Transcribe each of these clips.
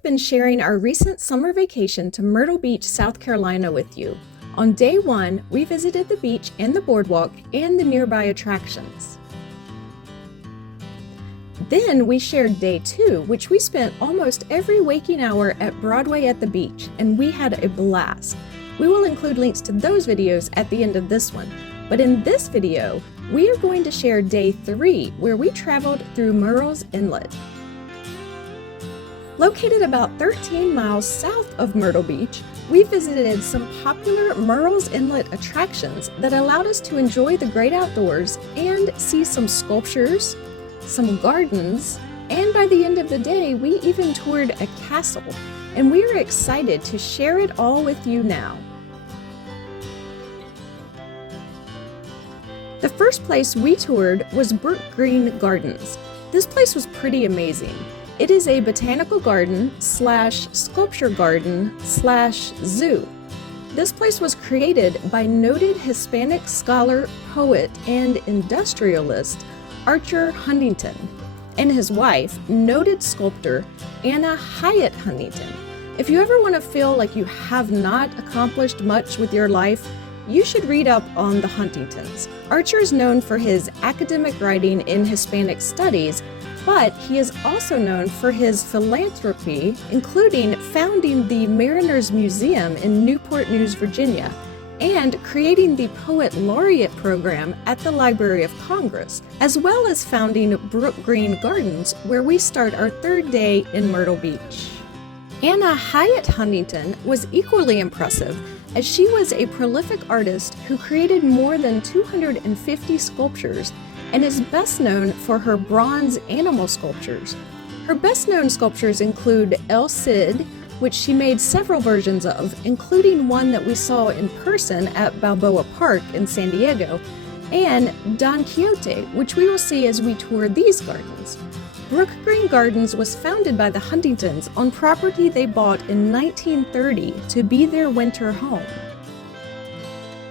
have been sharing our recent summer vacation to Myrtle Beach, South Carolina with you. On day 1, we visited the beach and the boardwalk and the nearby attractions. Then we shared day 2, which we spent almost every waking hour at Broadway at the beach, and we had a blast. We will include links to those videos at the end of this one. But in this video, we are going to share day 3, where we traveled through Murrell's Inlet. Located about 13 miles south of Myrtle Beach, we visited some popular Murrell's Inlet attractions that allowed us to enjoy the great outdoors and see some sculptures, some gardens, and by the end of the day, we even toured a castle, and we are excited to share it all with you now. The first place we toured was Brookgreen Gardens. This place was pretty amazing. It is a botanical garden / sculpture garden / zoo. This place was created by noted Hispanic scholar, poet, and industrialist Archer Huntington and his wife, noted sculptor Anna Hyatt Huntington. If you ever want to feel like you have not accomplished much with your life, you should read up on the Huntingtons. Archer is known for his academic writing in Hispanic studies, but he is also known for his philanthropy, including founding the Mariners Museum in Newport News, Virginia, and creating the Poet Laureate program at the Library of Congress, as well as founding Brookgreen Gardens, where we start our 3rd day in Myrtle Beach. Anna Hyatt Huntington was equally impressive, as she was a prolific artist who created more than 250 sculptures and is best known for her bronze animal sculptures. Her best-known sculptures include El Cid, which she made several versions of, including one that we saw in person at Balboa Park in San Diego, and Don Quixote, which we will see as we tour these gardens. Brookgreen Gardens was founded by the Huntingtons on property they bought in 1930 to be their winter home.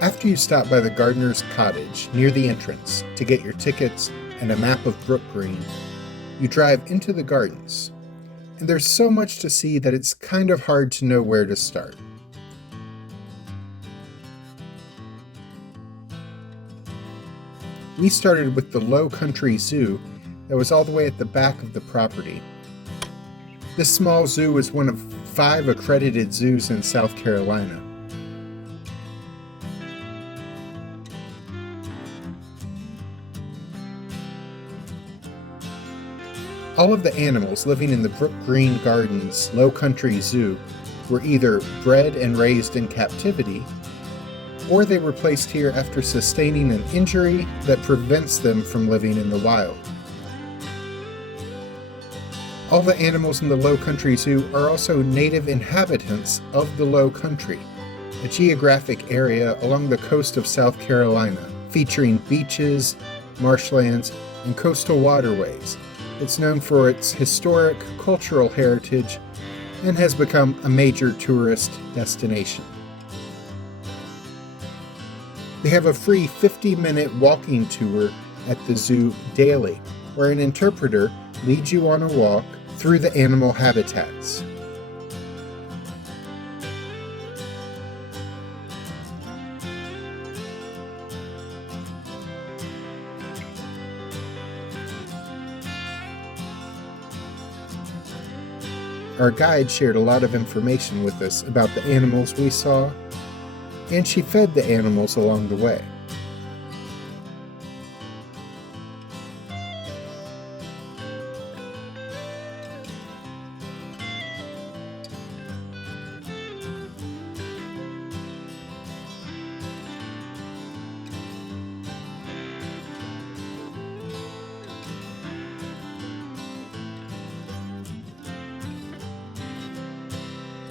After you stop by the gardener's cottage near the entrance to get your tickets and a map of Brookgreen, you drive into the gardens. And there's so much to see that it's kind of hard to know where to start. We started with the Low Country Zoo that was all the way at the back of the property. This small zoo is one of 5 accredited zoos in South Carolina. All of the animals living in the Brookgreen Gardens Low Country Zoo were either bred and raised in captivity, or they were placed here after sustaining an injury that prevents them from living in the wild. All the animals in the Low Country Zoo are also native inhabitants of the Low Country, a geographic area along the coast of South Carolina, featuring beaches, marshlands, and coastal waterways. It's known for its historic, cultural heritage and has become a major tourist destination. They have a free 50-minute walking tour at the zoo daily, where an interpreter leads you on a walk through the animal habitats. Our guide shared a lot of information with us about the animals we saw, and she fed the animals along the way.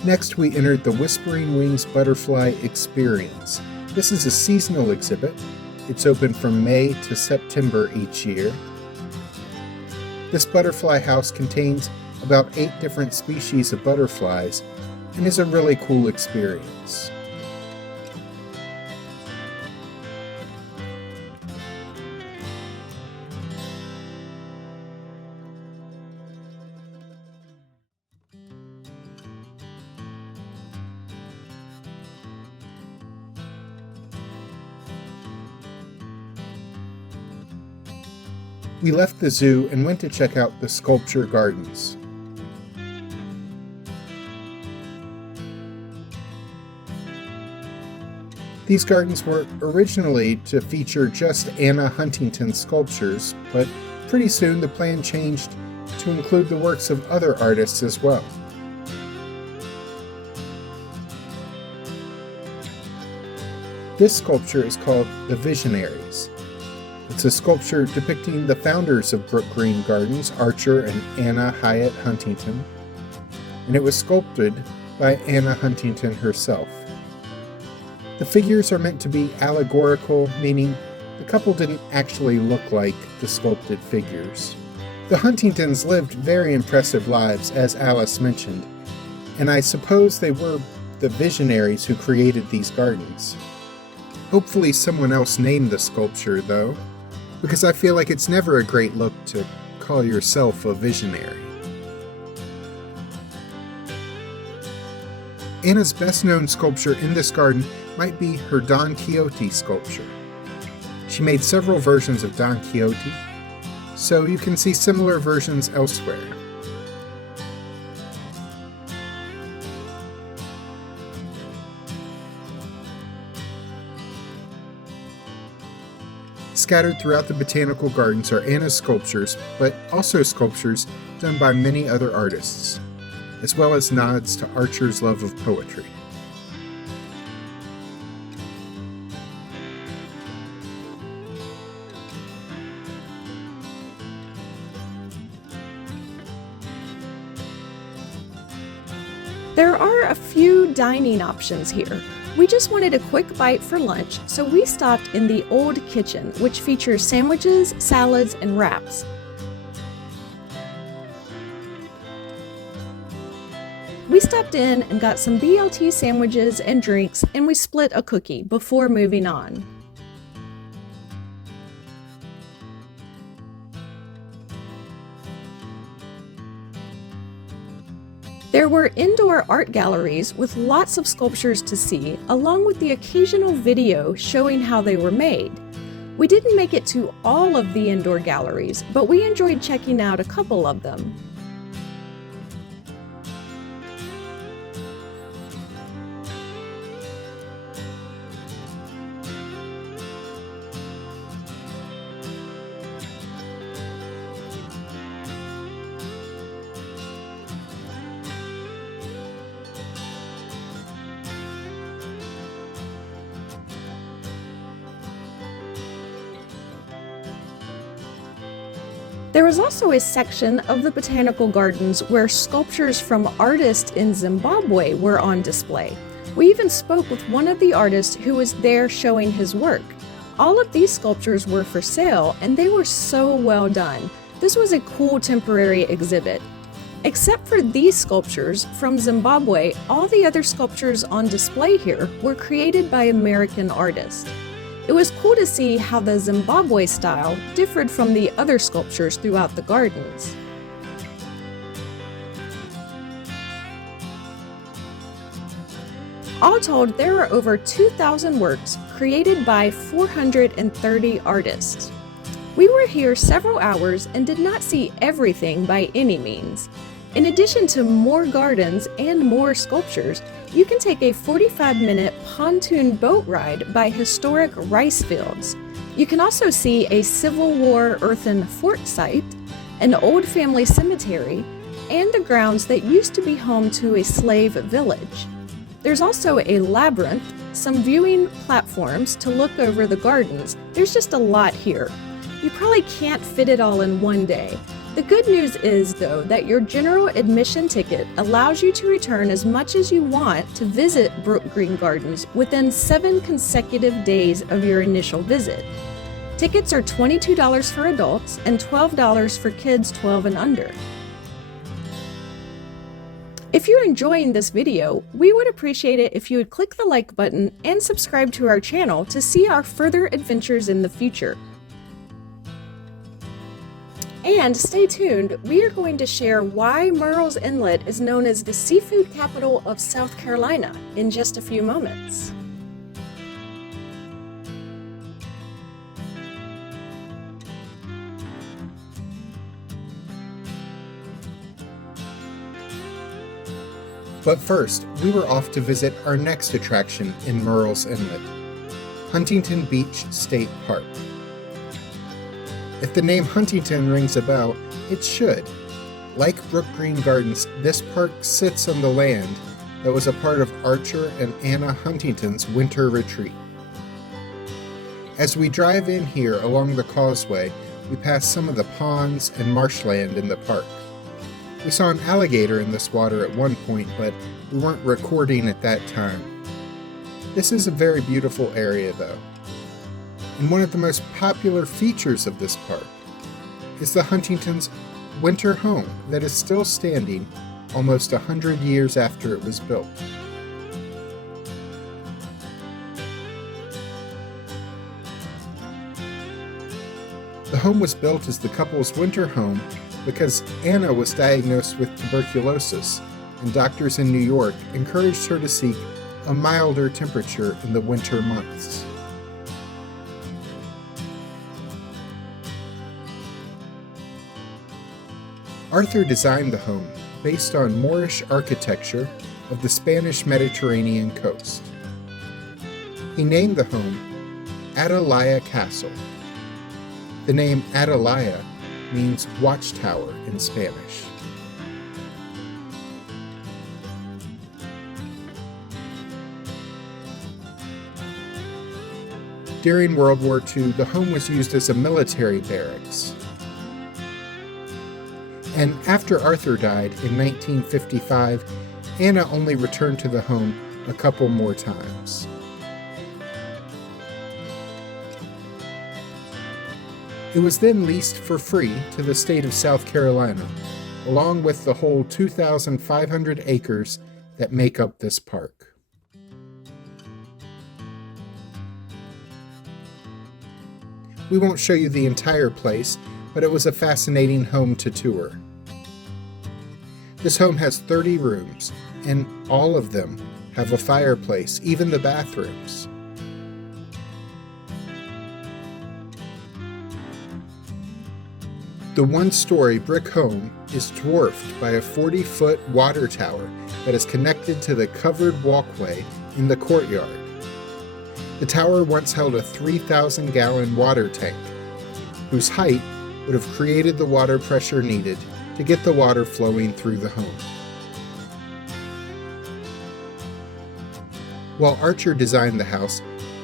Next, we entered the Whispering Wings Butterfly Experience. This is a seasonal exhibit. It's open from May to September each year. This butterfly house contains about 8 different species of butterflies and is a really cool experience. We left the zoo and went to check out the sculpture gardens. These gardens were originally to feature just Anna Huntington sculptures, but pretty soon the plan changed to include the works of other artists as well. This sculpture is called The Visionaries. It's a sculpture depicting the founders of Brookgreen Gardens, Archer and Anna Hyatt Huntington, and it was sculpted by Anna Huntington herself. The figures are meant to be allegorical, meaning the couple didn't actually look like the sculpted figures. The Huntingtons lived very impressive lives, as Alice mentioned, and I suppose they were the visionaries who created these gardens. Hopefully someone else named the sculpture, though, because I feel like it's never a great look to call yourself a visionary. Anna's best-known sculpture in this garden might be her Don Quixote sculpture. She made several versions of Don Quixote, so you can see similar versions elsewhere. Scattered throughout the botanical gardens are Anna's sculptures, but also sculptures done by many other artists, as well as nods to Archer's love of poetry. There are a few dining options here. We just wanted a quick bite for lunch, so we stopped in the Old Kitchen, which features sandwiches, salads, and wraps. We stopped in and got some BLT sandwiches and drinks, and we split a cookie before moving on. There were indoor art galleries with lots of sculptures to see, along with the occasional video showing how they were made. We didn't make it to all of the indoor galleries, but we enjoyed checking out a couple of them. There was also a section of the botanical gardens where sculptures from artists in Zimbabwe were on display. We even spoke with one of the artists who was there showing his work. All of these sculptures were for sale, and they were so well done. This was a cool temporary exhibit. Except for these sculptures from Zimbabwe, all the other sculptures on display here were created by American artists. It was cool to see how the Zimbabwe style differed from the other sculptures throughout the gardens. All told, there are over 2,000 works created by 430 artists. We were here several hours and did not see everything by any means. In addition to more gardens and more sculptures, you can take a 45-minute pontoon boat ride by historic rice fields. You can also see a Civil War earthen fort site, an old family cemetery, and the grounds that used to be home to a slave village. There's also a labyrinth, some viewing platforms to look over the gardens. There's just a lot here. You probably can't fit it all in one day. The good news is, though, that your general admission ticket allows you to return as much as you want to visit Brookgreen Gardens within 7 consecutive days of your initial visit. Tickets are $22 for adults and $12 for kids 12 and under. If you're enjoying this video, we would appreciate it if you would click the like button and subscribe to our channel to see our further adventures in the future. And stay tuned, we are going to share why Murrell's Inlet is known as the seafood capital of South Carolina in just a few moments. But first, we were off to visit our next attraction in Murrell's Inlet, Huntington Beach State Park. If the name Huntington rings a bell, it should. Like Brookgreen Gardens, this park sits on the land that was a part of Archer and Anna Huntington's winter retreat. As we drive in here along the causeway, we pass some of the ponds and marshland in the park. We saw an alligator in this water at one point, but we weren't recording at that time. This is a very beautiful area though. And one of the most popular features of this park is the Huntington's winter home that is still standing almost 100 years after it was built. The home was built as the couple's winter home because Anna was diagnosed with tuberculosis, and doctors in New York encouraged her to seek a milder temperature in the winter months. Arthur designed the home based on Moorish architecture of the Spanish Mediterranean coast. He named the home Atalaya Castle. The name Atalaya means watchtower in Spanish. During World War II, the home was used as a military barracks. And after Arthur died in 1955, Anna only returned to the home a couple more times. It was then leased for free to the state of South Carolina, along with the whole 2,500 acres that make up this park. We won't show you the entire place, but it was a fascinating home to tour. This home has 30 rooms, and all of them have a fireplace, even the bathrooms. The one-story brick home is dwarfed by a 40-foot water tower that is connected to the covered walkway in the courtyard. The tower once held a 3,000-gallon water tank, whose height would have created the water pressure needed to get the water flowing through the home. While Archer designed the house,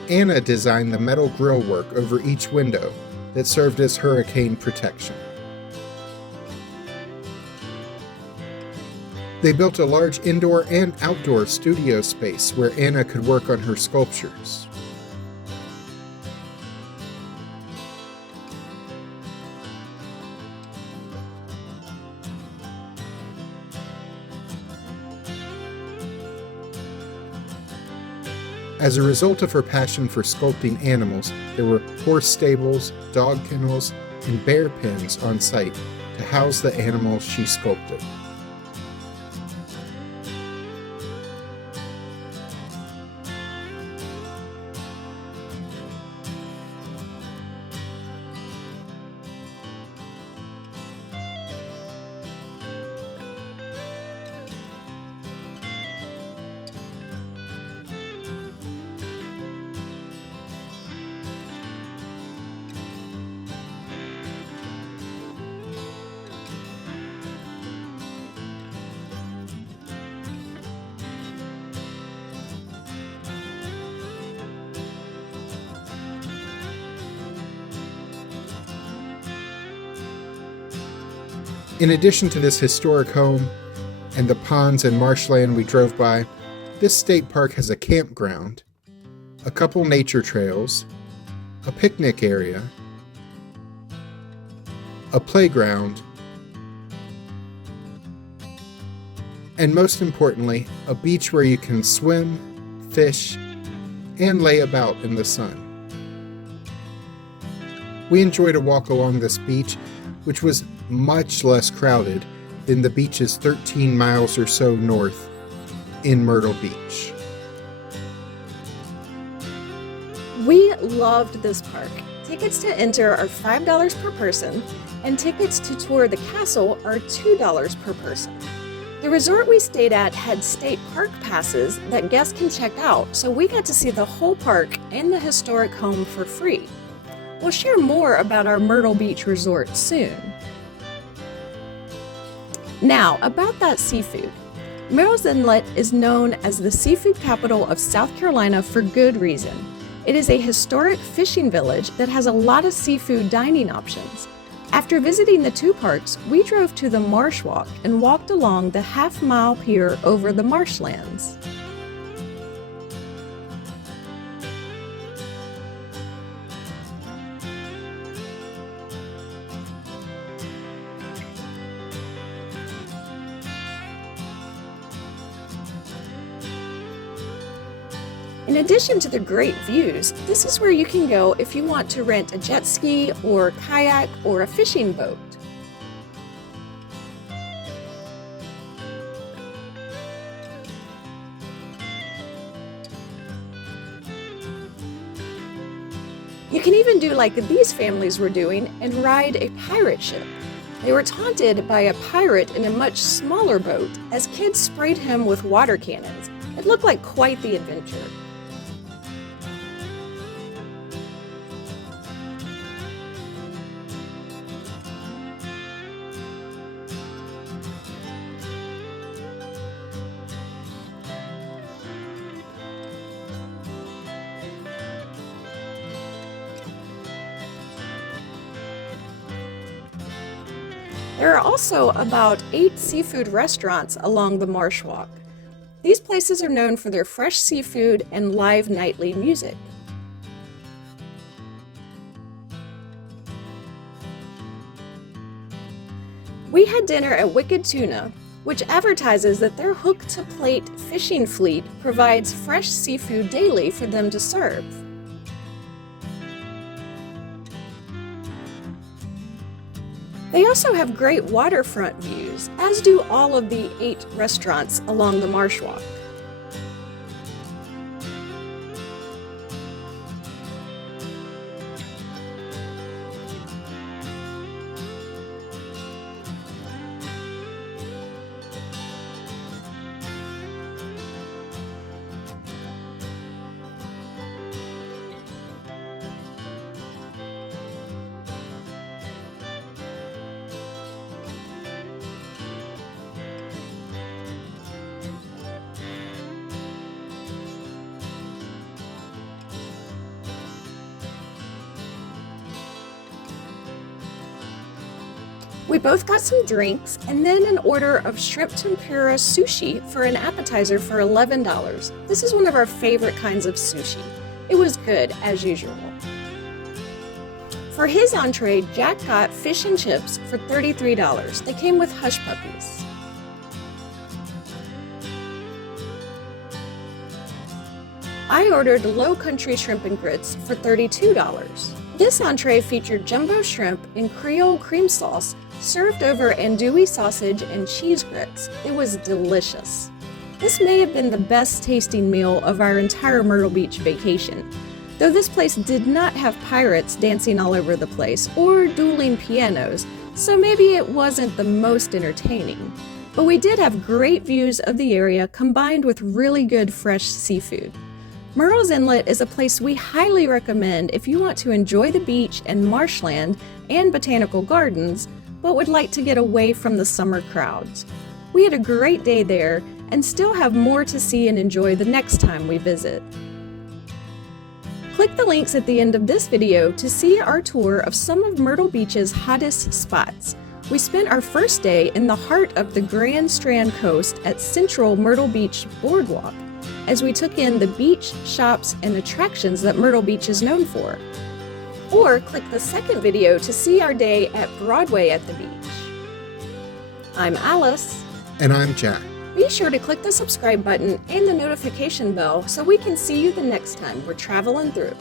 Anna designed the metal grillwork over each window that served as hurricane protection. They built a large indoor and outdoor studio space where Anna could work on her sculptures. As a result of her passion for sculpting animals, there were horse stables, dog kennels, and bear pens on site to house the animals she sculpted. In addition to this historic home and the ponds and marshland we drove by, this state park has a campground, a couple nature trails, a picnic area, a playground, and most importantly, a beach where you can swim, fish, and lay about in the sun. We enjoyed a walk along this beach, which was much less crowded than the beaches 13 miles or so north in Myrtle Beach. We loved this park. Tickets to enter are $5 per person, and tickets to tour the castle are $2 per person. The resort we stayed at had state park passes that guests can check out, so we got to see the whole park and the historic home for free. We'll share more about our Myrtle Beach resort soon. Now, about that seafood. Murrell's Inlet is known as the seafood capital of South Carolina for good reason. It is a historic fishing village that has a lot of seafood dining options. After visiting the two parks, we drove to the Marshwalk and walked along the half-mile pier over the marshlands. In addition to the great views, this is where you can go if you want to rent a jet ski or kayak or a fishing boat. You can even do like these families were doing and ride a pirate ship. They were taunted by a pirate in a much smaller boat as kids sprayed him with water cannons. It looked like quite the adventure. There are also about 8 seafood restaurants along the Marshwalk. These places are known for their fresh seafood and live nightly music. We had dinner at Wicked Tuna, which advertises that their hook-to-plate fishing fleet provides fresh seafood daily for them to serve. They also have great waterfront views, as do all of the 8 restaurants along the Marshwalk. We both got some drinks and then an order of shrimp tempura sushi for an appetizer for $11. This is one of our favorite kinds of sushi. It was good, as usual. For his entree, Jack got fish and chips for $33. They came with hush puppies. I ordered low country shrimp and grits for $32. This entree featured jumbo shrimp in Creole cream sauce served over andouille sausage and cheese grits. It was delicious. This may have been the best tasting meal of our entire Myrtle Beach vacation, though this place did not have pirates dancing all over the place or dueling pianos, so maybe it wasn't the most entertaining. But we did have great views of the area combined with really good fresh seafood. Murrell's Inlet is a place we highly recommend if you want to enjoy the beach and marshland and botanical gardens, but would like to get away from the summer crowds. We had a great day there and still have more to see and enjoy the next time we visit. Click the links at the end of this video to see our tour of some of Myrtle Beach's hottest spots. We spent our first day in the heart of the Grand Strand coast at Central Myrtle Beach Boardwalk, as we took in the beach, shops, and attractions that Myrtle Beach is known for. Or click the second video to see our day at Broadway at the beach. I'm Alice. And I'm Jack. Be sure to click the subscribe button and the notification bell so we can see you the next time we're traveling through.